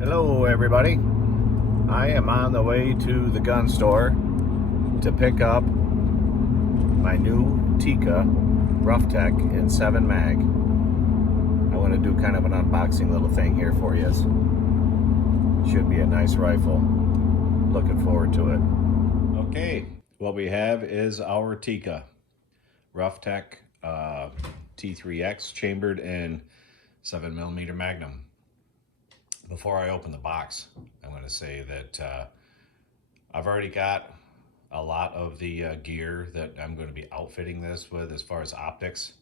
Hello everybody. I am on the way to the gun store to pick up my new Tikka Roughtech in 7 mag. I want to do kind of an unboxing little thing here for you. Should be a nice rifle. Looking forward to it. Okay, what we have is our Tikka Roughtech T3X chambered in 7mm Magnum. Before I open the box, I'm going to say that I've already got a lot of the gear that I'm going to be outfitting this with as far as optics.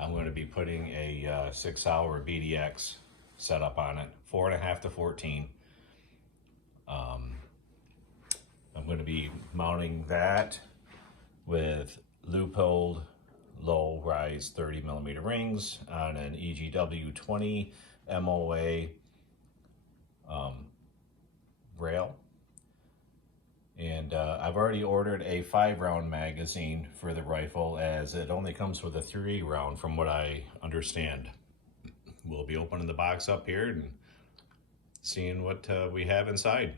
I'm going to be putting a 6-hour BDX setup on it, 4.5 to 14. I'm going to be mounting that with loop-holed low rise 30mm rings on an EGW 20 MOA rail, and I've already ordered a 5-round magazine for the rifle, as it only comes with a 3-round from what I understand. We'll be opening the box up here and seeing what we have inside.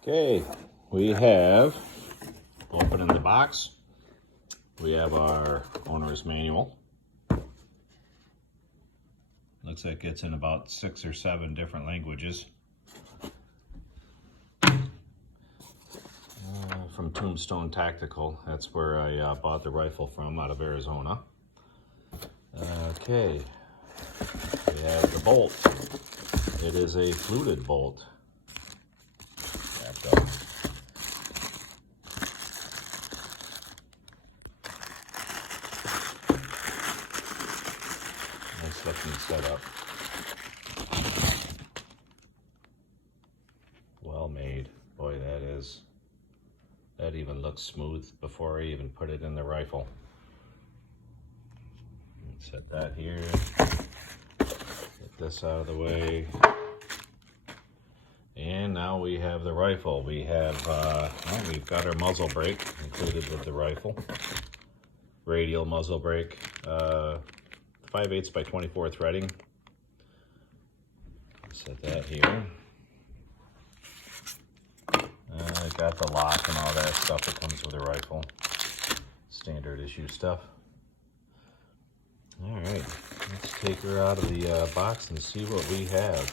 Okay, we have, opening the box, we have our owner's manual. Looks like it's in about 6 or 7 different languages. From Tombstone Tactical. That's where I bought the rifle from, out of Arizona. Okay, we have the bolt. It is a fluted bolt. Wrapped up. Nice looking setup. Well made. Boy, that is. That even looks smooth before I even put it in the rifle. Set that here. Get this out of the way. And now we have the rifle. We have, we've got our muzzle brake included with the rifle. Radial muzzle brake. 5/8 by 24 threading. Set that here. I got the lock and all that stuff that comes with the rifle. Standard issue stuff. All right, let's take her out of the box and see what we have.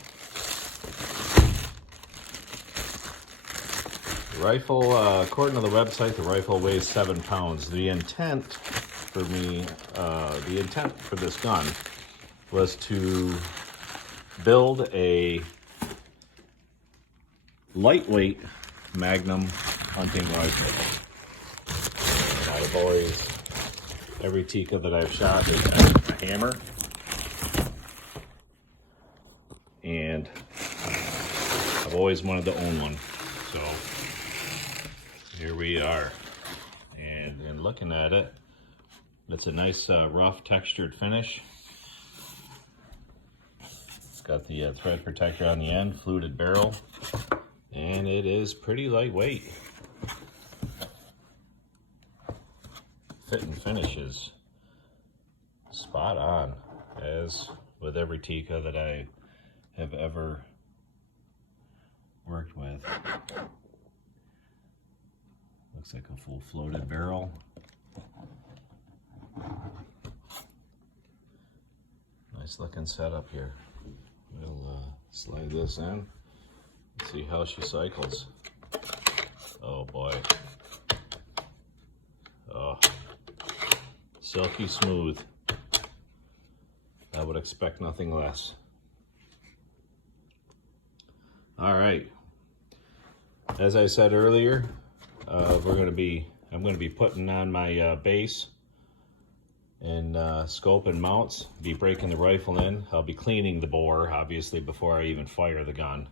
The rifle, according to the website, the rifle weighs 7 pounds. The intent for me, the intent for this gun was to build a lightweight Magnum hunting rifle. I've always, every Tikka that I've shot has had a hammer, and I've always wanted to own one. So here we are, and in looking at it, it's a nice rough textured finish. It's got the thread protector on the end, fluted barrel. And it is pretty lightweight. Fit and finish is spot on, as with every Tikka that I have ever worked with. Looks like a full floated barrel. Nice looking setup here. We'll slide this in. See how she cycles. Oh boy. Oh, silky smooth. I would expect nothing less. All right. As I said earlier, I'm going to be putting on my base and scope and mounts. Be breaking the rifle in. I'll be cleaning the bore, obviously, before I even fire the gun,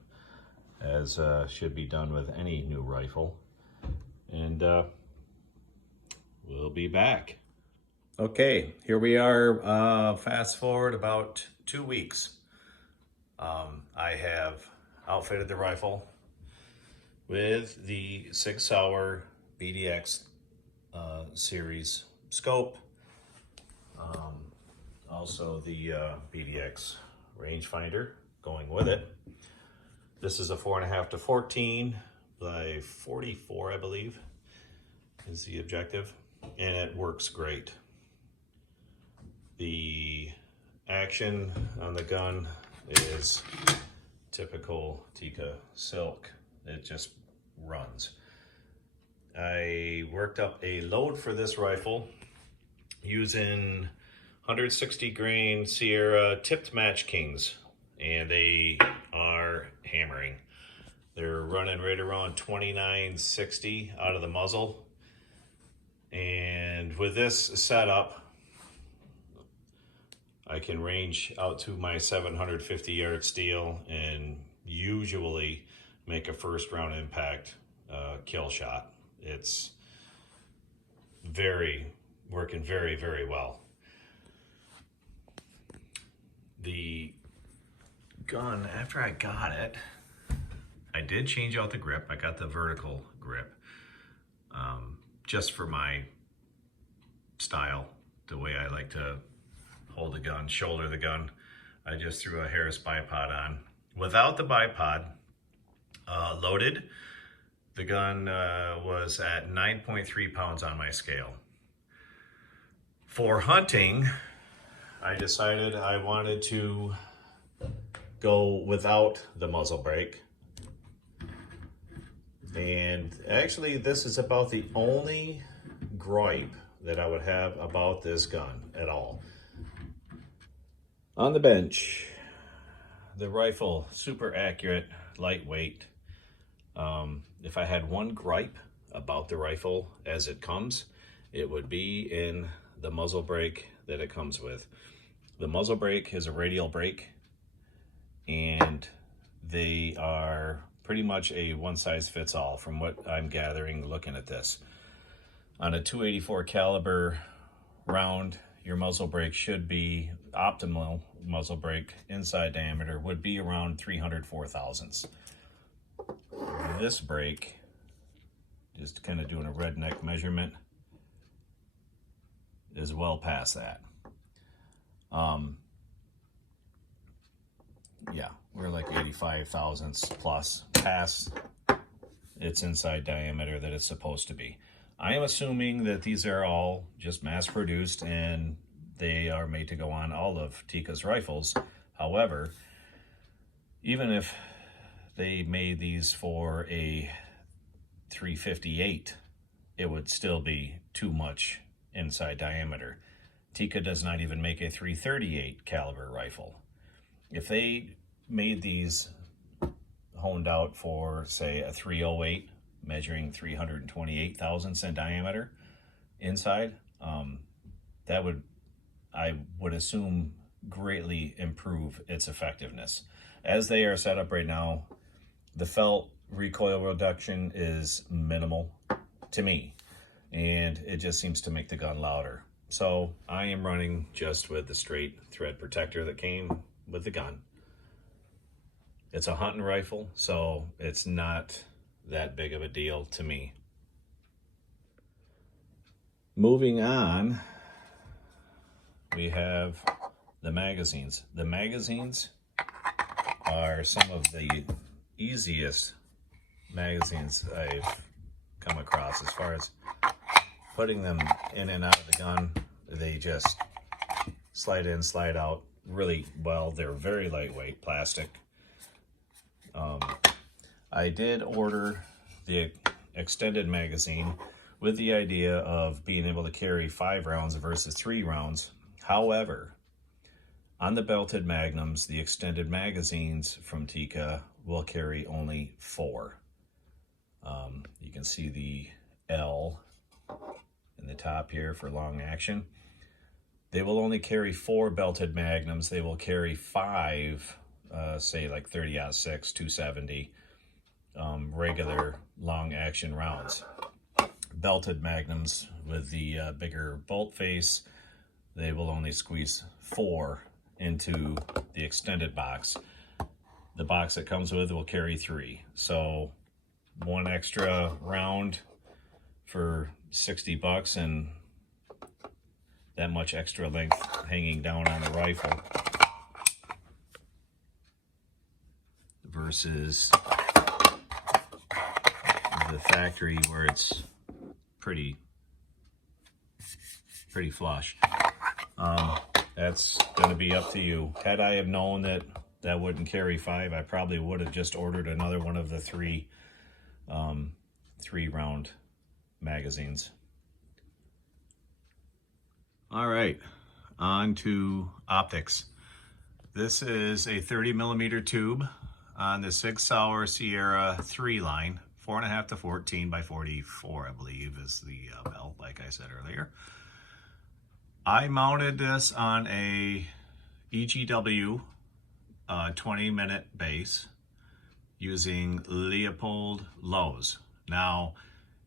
as should be done with any new rifle. And we'll be back. Okay, here we are. Fast forward about 2 weeks. I have outfitted the rifle with the 6-hour BDX series scope. Also the BDX rangefinder going with it. This is a 4.5 to 14 by 44, I believe, is the objective, and it works great. The action on the gun is typical Tikka silk. It just runs. I worked up a load for this rifle using 160 grain Sierra tipped Match Kings, and they are hammering. They're running right around 29.60 out of the muzzle. And with this setup, I can range out to my 750 yard steel and usually make a first round impact kill shot. It's working very, very well. The gun, after I got it, I did change out the grip. I got the vertical grip just for my style, the way I like to hold the gun, shoulder the gun. I just threw a Harris bipod on. Without the bipod loaded, the gun was at 9.3 pounds on my scale. For hunting, I decided I wanted to go without the muzzle brake. And actually, this is about the only gripe that I would have about this gun at all. On the bench, the rifle, super accurate, lightweight. If I had one gripe about the rifle as it comes, it would be in the muzzle brake that it comes with. The muzzle brake is a radial brake, and they are pretty much a one-size-fits-all from what I'm gathering looking at this. On a .284 caliber round, your muzzle brake should be, optimal muzzle brake inside diameter would be around 304 thousandths. This brake, just kind of doing a redneck measurement, is well past that. Yeah, we're like 85 thousandths plus past its inside diameter that it's supposed to be. I am assuming that these are all just mass produced and they are made to go on all of Tikka's rifles. However, even if they made these for a 358, it would still be too much inside diameter. Tikka does not even make a 338 caliber rifle. If they made these honed out for, say, a 308, measuring 328 thousandths in diameter inside, that would, I would assume, greatly improve its effectiveness. As they are set up right now, the felt recoil reduction is minimal to me, and it just seems to make the gun louder. So I am running just with the straight thread protector that came with the gun. It's a hunting rifle, so it's not that big of a deal to me. Moving on, we have the magazines. The magazines are some of the easiest magazines I've come across as far as putting them in and out of the gun. They just slide in, slide out really well. They're very lightweight, plastic. I did order the extended magazine with the idea of being able to carry 5 rounds versus 3 rounds. However, on the belted Magnums, the extended magazines from Tikka will carry only 4. You can see the L in the top here for long action. They will only carry 4 belted Magnums. They will carry 5, say like 30-06, 270, regular long action rounds. Belted Magnums with the bigger bolt face, they will only squeeze 4 into the extended box. The box it comes with will carry 3. So 1 extra round for $60 and that much extra length hanging down on the rifle. versus the factory where it's pretty flush. That's going to be up to you. Had I have known that that wouldn't carry 5, I probably would have just ordered another one of the 3 round magazines. All right, on to optics. This is a 30mm tube on the Sig Sauer Sierra 3 line, 4.5 to 14 by 44, I believe is the belt, like I said earlier. I mounted this on a EGW 20-minute base using Leopold lows. Now,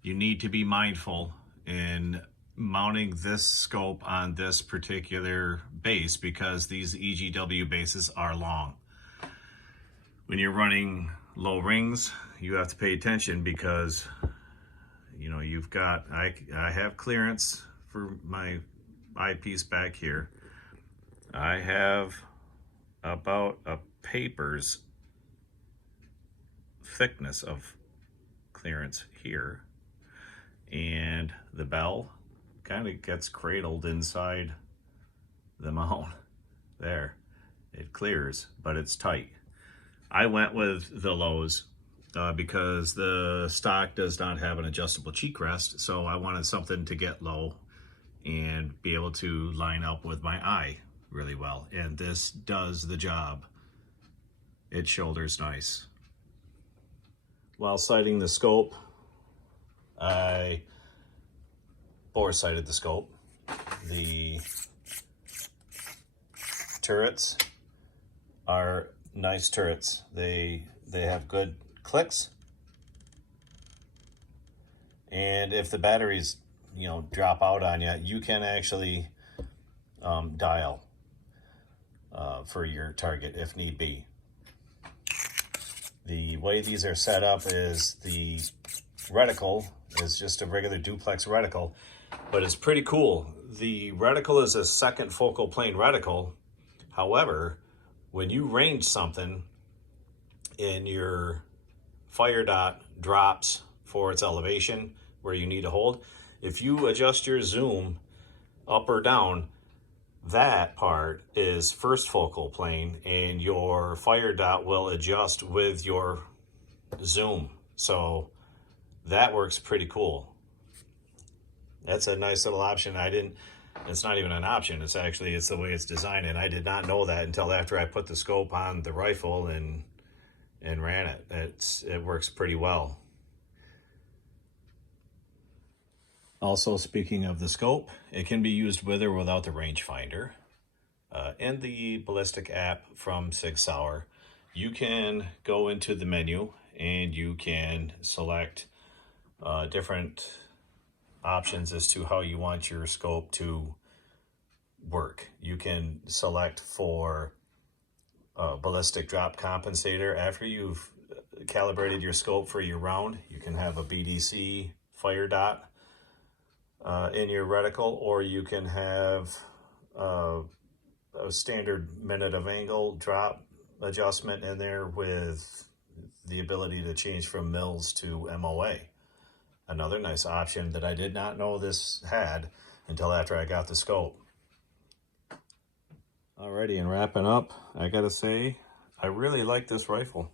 you need to be mindful in mounting this scope on this particular base because these EGW bases are long. When you're running low rings, you have to pay attention because, you know, you've got, I have clearance for my eyepiece back here. I have about a paper's thickness of clearance here, and the bell kind of gets cradled inside the mount. There, it clears, but it's tight. I went with the lows because the stock does not have an adjustable cheek rest, so I wanted something to get low and be able to line up with my eye really well. And this does the job. It shoulders nice. While sighting the scope, I bore sighted the scope. The turrets are nice turrets. They have good clicks. And if the batteries, you know, drop out on you, you can actually dial for your target if need be. The way these are set up is the reticle is just a regular duplex reticle, but it's pretty cool. The reticle is a second focal plane reticle. However, when you range something and your fire dot drops for its elevation where you need to hold, if you adjust your zoom up or down, that part is first focal plane and your fire dot will adjust with your zoom. So that works pretty cool. That's a nice little option. It's not even an option. It's the way it's designed, and I did not know that until after I put the scope on the rifle and ran it. It works pretty well. Also, speaking of the scope, it can be used with or without the rangefinder. In the ballistic app from Sig Sauer, you can go into the menu and you can select different options as to how you want your scope to work. You can select for ballistic drop compensator. After you've calibrated your scope for your round, you can have a BDC fire dot in your reticle, or you can have a standard minute of angle drop adjustment in there with the ability to change from mils to MOA. Another nice option that I did not know this had until after I got the scope. Alrighty, and wrapping up, I gotta say, I really like this rifle.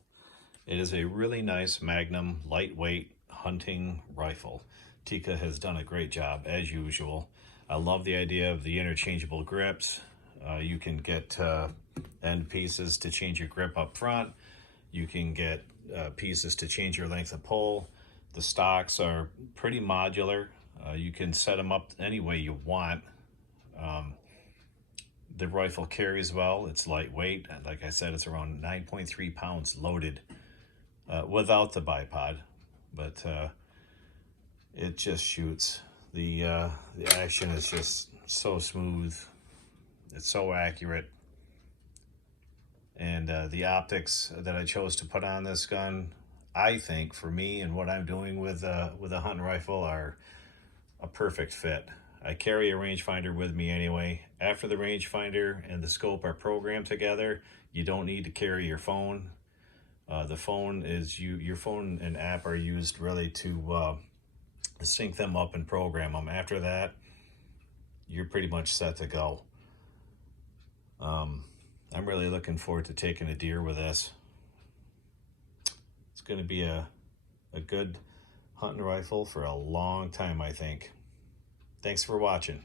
It is a really nice Magnum lightweight hunting rifle. Tikka has done a great job, as usual. I love the idea of the interchangeable grips. You can get end pieces to change your grip up front. You can get pieces to change your length of pull. The stocks are pretty modular. You can set them up any way you want. The rifle carries well. It's lightweight. Like I said, it's around 9.3 pounds loaded without the bipod, but it just shoots. The action is just so smooth. It's so accurate. And the optics that I chose to put on this gun, I think for me and what I'm doing with a hunting rifle, are a perfect fit. I carry a rangefinder with me anyway. After the rangefinder and the scope are programmed together, you don't need to carry your phone. The phone is your phone and app are used really to sync them up and program them. After that, you're pretty much set to go. I'm really looking forward to taking a deer with this. It's going to be a good hunting rifle for a long time, I think. Thanks for watching.